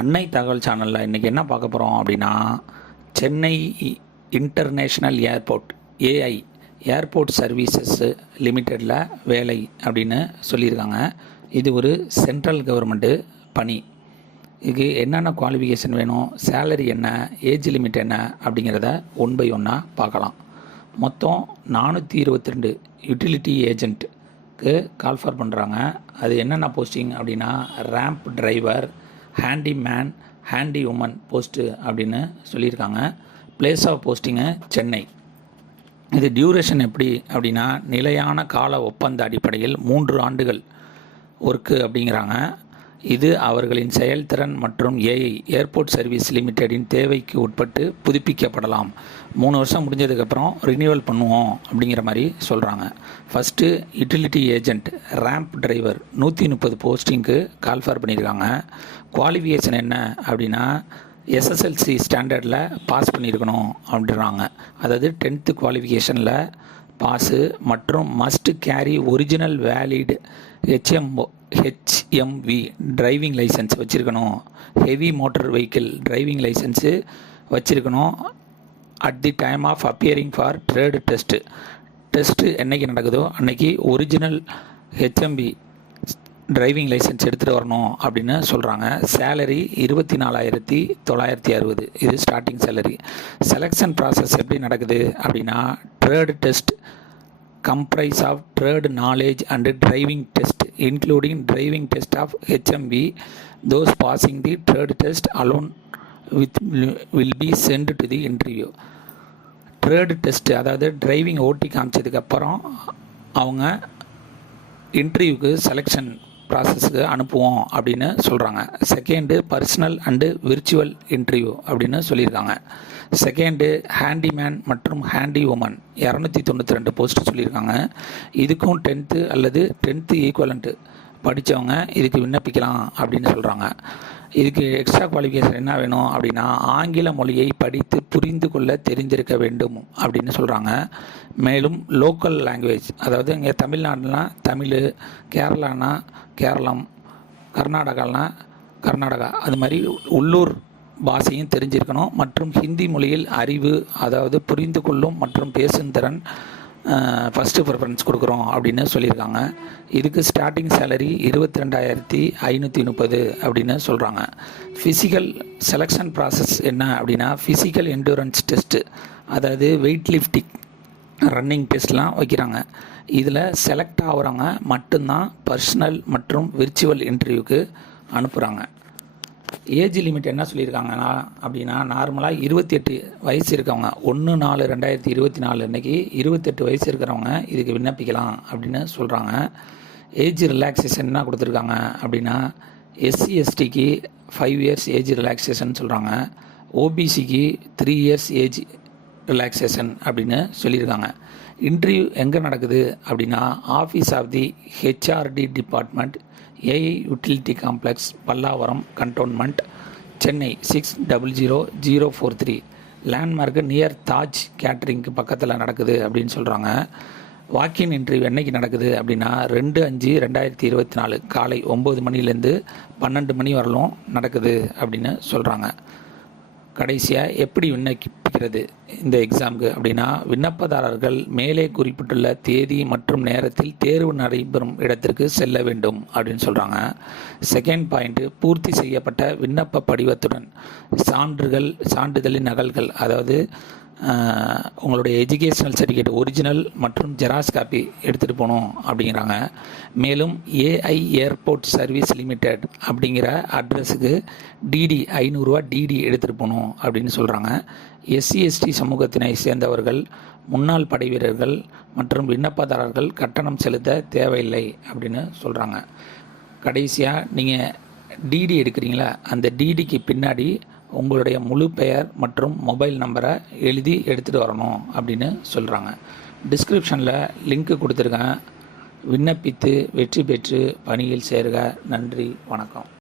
அன்னை தகவல் சேனலில் இன்றைக்கி என்ன பார்க்க போகிறோம் அப்படின்னா, Chennai international airport AI airport services லிமிட்டெடில் வேலை அப்படின்னு சொல்லியிருக்காங்க. இது ஒரு சென்ட்ரல் கவர்மெண்ட்டு பணி. இதுக்கு என்னென்ன குவாலிஃபிகேஷன் வேணும், சேலரி என்ன, ஏஜ் லிமிட் என்ன அப்படிங்கிறத ஒன் பை ஒன்னாக பார்க்கலாம். மொத்தம் 422 யூட்டிலிட்டி ஏஜென்ட்டுக்கு கால்ஃபர் பண்ணுறாங்க. அது என்னென்ன போஸ்டிங் அப்படின்னா, ramp driver, handyman, handy woman post அப்படின்னு சொல்லியிருக்காங்க. பிளேஸ் ஆஃப் போஸ்டிங்கு சென்னை. இது டியூரேஷன் எப்படி அப்படின்னா, நிலையான கால ஒப்பந்த அடிப்படையில் 3 ஆண்டுகள் ஒர்க்கு அப்படிங்கிறாங்க. இது அவர்களின் செயல்திறன் மற்றும் ஏஐ ஏர்போர்ட் சர்வீஸ் லிமிட்டெடின் தேவைக்கு உட்பட்டு புதுப்பிக்கப்படலாம். 3 வருஷம் முடிஞ்சதுக்கப்புறம் ரினியூவல் பண்ணுவோம் அப்படிங்கிற மாதிரி சொல்கிறாங்க. First utility agent ramp driver 130 போஸ்டிங்க்கு கால்ஃபர் பண்ணியிருக்காங்க. குவாலிஃபிகேஷன் என்ன அப்படின்னா, எஸ்எஸ்எல்சி ஸ்டாண்டர்டில் பாஸ் பண்ணியிருக்கணும் அப்படின்றாங்க. அதாவது 10th குவாலிஃபிகேஷனில் பாஸு மற்றும் must carry original valid HMV driving licence வச்சுருக்கணும். Heavy motor vehicle driving licence வச்சுருக்கணும். At the time of appearing for trade test என்றைக்கு நடக்குதோ அன்றைக்கி ஒரிஜினல் ஹெச்எம்பி டிரைவிங் லைசன்ஸ் எடுத்துகிட்டு வரணும் அப்படின்னு சொல்கிறாங்க. சேலரி 24,960. இது ஸ்டார்டிங் சேலரி. செலெக்ஷன் ப்ராசஸ் எப்படி நடக்குது அப்படின்னா, trade test comprise of trade knowledge and driving test including driving test of HMV. Those passing the trade test alone will be sent to the interview. Trade test அதாவது driving ஓட்டி காமிச்சதுக்கப்புறம் அவங்க இன்டர்வியூக்கு selection ப்ராசஸ்க்கு அனுப்புவோம் அப்படின்னு சொல்கிறாங்க. Second personal and virtual interview அப்படின்னு சொல்லியிருக்காங்க. Second handyman மற்றும் ஹேண்டி உமன் 292 போஸ்ட் சொல்லியிருக்காங்க. இதுக்கும் 10th அல்லது 10th ஈக்குவலண்ட்டு படித்தவங்க இதுக்கு விண்ணப்பிக்கலாம் அப்படின்னு சொல்கிறாங்க. இதுக்கு எக்ஸ்ட்ரா குவாலிஃபிகேஷன் என்ன வேணும் அப்படின்னா, ஆங்கில மொழியை படித்து புரிந்து கொள்ள தெரிஞ்சிருக்க வேண்டும் அப்படின்னு சொல்கிறாங்க. மேலும் லோக்கல் லாங்குவேஜ், அதாவது இங்கே தமிழ்நாடுனா தமிழ், கேரளானா கேரளம், கர்நாடகானா கர்நாடகா, அது மாதிரி உள்ளூர் பாஷையும் தெரிஞ்சிருக்கணும். மற்றும் ஹிந்தி மொழியில் அறிவு, அதாவது புரிந்து கொள்ளும் மற்றும் பேசும் திறன் ஃபஸ்ட்டு ப்ரிஃபரன்ஸ் கொடுக்குறோம் அப்படின்னு சொல்லியிருக்காங்க. இதுக்கு ஸ்டார்டிங் சேலரி 22,530 அப்படின்னு சொல்கிறாங்க. ஃபிசிக்கல் செலெக்ஷன் ப்ராசஸ் என்ன அப்படின்னா, ஃபிசிக்கல் என்டூரன்ஸ் டெஸ்ட்டு, அதாவது வெயிட் லிஃப்டிங், ரன்னிங் டெஸ்ட்லாம் வைக்கிறாங்க. இதில் செலக்ட் ஆகிறவங்க மட்டும்தான் பர்சனல் மற்றும் விர்ச்சுவல் இன்டர்வியூக்கு அனுப்புகிறாங்க. ஏஜ் லிமிட் என்ன சொல்லியிருக்காங்கன்னா அப்படின்னா, நார்மலாக 28 வயசு இருக்கவங்க 1/4/2024 அன்றைக்கி 28 வயசு இருக்கிறவங்க இதுக்கு விண்ணப்பிக்கலாம் அப்படின்னு சொல்கிறாங்க. ஏஜ் ரிலாக்ஸேஷன் என்ன கொடுத்துருக்காங்க அப்படின்னா, எஸ்சி எஸ்டிக்கு 5 years ஏஜ் ரிலாக்ஸேஷன் சொல்கிறாங்க. ஓபிசிக்கு 3 years ஏஜ் ரிலாக்ஸேஷன் அப்படின்னு சொல்லியிருக்காங்க. இன்டர்வியூ எங்கே நடக்குது அப்படின்னா, office of the HRD department, AI utility complex, Pallavaram cantonment, Chennai 600043. Landmark near Taj கேட்ரிங்க்கு பக்கத்தில் நடக்குது அப்படின்னு சொல்கிறாங்க. வாக்கின் இன்டர்வியூ என்றைக்கு நடக்குது அப்படின்னா, 2/5/2024 காலை 9 மணிலேருந்து 12 மணி வரலும் நடக்குது அப்படின்னு சொல்கிறாங்க. கடைசியாக எப்படி விண்ணப்பிக்கிறது இந்த எக்ஸாமுக்கு அப்படின்னா, விண்ணப்பதாரர்கள் மேலே குறிப்பிட்டுள்ள தேதி மற்றும் நேரத்தில் தேர்வு நடைபெறும் இடத்திற்கு செல்ல வேண்டும் அப்படின்னு சொல்கிறாங்க. செகண்ட் பாயிண்ட்டு, பூர்த்தி செய்யப்பட்ட விண்ணப்ப படிவத்துடன் சான்றிதழின் நகல்கள், அதாவது உங்களுடைய எஜுகேஷ்னல் சர்டிஃபிகேட் ஒரிஜினல் மற்றும் ஜெராக்ஸ் காப்பி எடுத்துகிட்டு போகணும் அப்படிங்கிறாங்க. மேலும் ஏஐ ஏர்போர்ட் சர்வீஸ் லிமிடெட் அப்படிங்கிற அட்ரஸுக்கு டிடி 500 ரூபா டிடி எடுத்துகிட்டு போகணும் அப்படின்னு சொல்கிறாங்க. எஸ்சி எஸ்டி சமூகத்தினை சேர்ந்தவர்கள், முன்னாள் படை வீரர்கள் மற்றும் விண்ணப்பதாரர்கள் கட்டணம் செலுத்த தேவையில்லை அப்படின்னு சொல்கிறாங்க. கடைசியாக நீங்கள் டிடி எடுக்கிறீங்களா, அந்த டிடிக்கு பின்னாடி உங்களுடைய முழு பெயர் மற்றும் மொபைல் நம்பரை எழுதி எடுத்துகிட்டு வரணும் அப்படின்னு சொல்கிறாங்க. டிஸ்கிரிப்ஷனில் லிங்க்கு கொடுத்துருக்கேன். விண்ணப்பித்து வெற்றி பெற்று பணியில் சேருக. நன்றி, வணக்கம்.